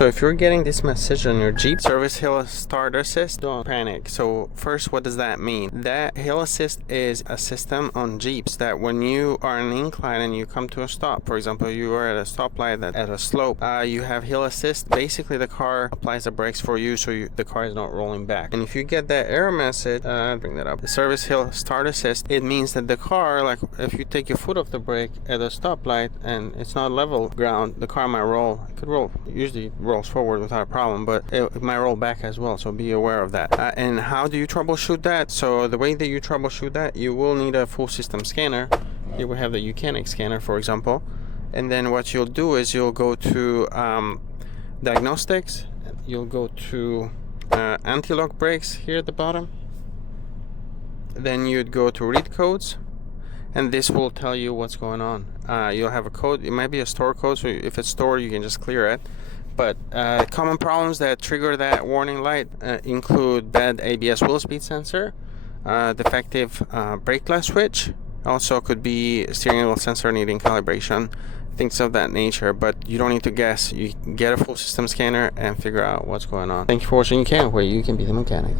So if you're getting this message on your Jeep, service hill start assist, don't panic. So first, what does that mean? That hill assist is a system on Jeeps that when you are on an incline and you come to a stop, for example, you are at a stoplight at a slope, you have hill assist. Basically, the car applies the brakes for you, so the car is not rolling back. And if you get that error message, bring that up. The service hill start assist, it means that the car, like if you take your foot off the brake at a stoplight and it's not level ground, the car might roll. It could roll. Usually rolls forward without a problem, but it might roll back as well, so be aware of that. And how do you troubleshoot that? So the way that you troubleshoot that, you will need a full system scanner. Here we have the Mechanic scanner, for example, and then what you'll do is you'll go to diagnostics, you'll go to anti-lock brakes here at the bottom, then you'd go to read codes, and this will tell you what's going on. You'll have a code. It might be a store code, so if it's stored, you can just clear it. But common problems that trigger that warning light include bad ABS wheel speed sensor, defective brake glass switch, also could be steering wheel sensor needing calibration, things of that nature. But you don't need to guess. You get a full system scanner and figure out what's going on. Thank you for watching. You can be the mechanic.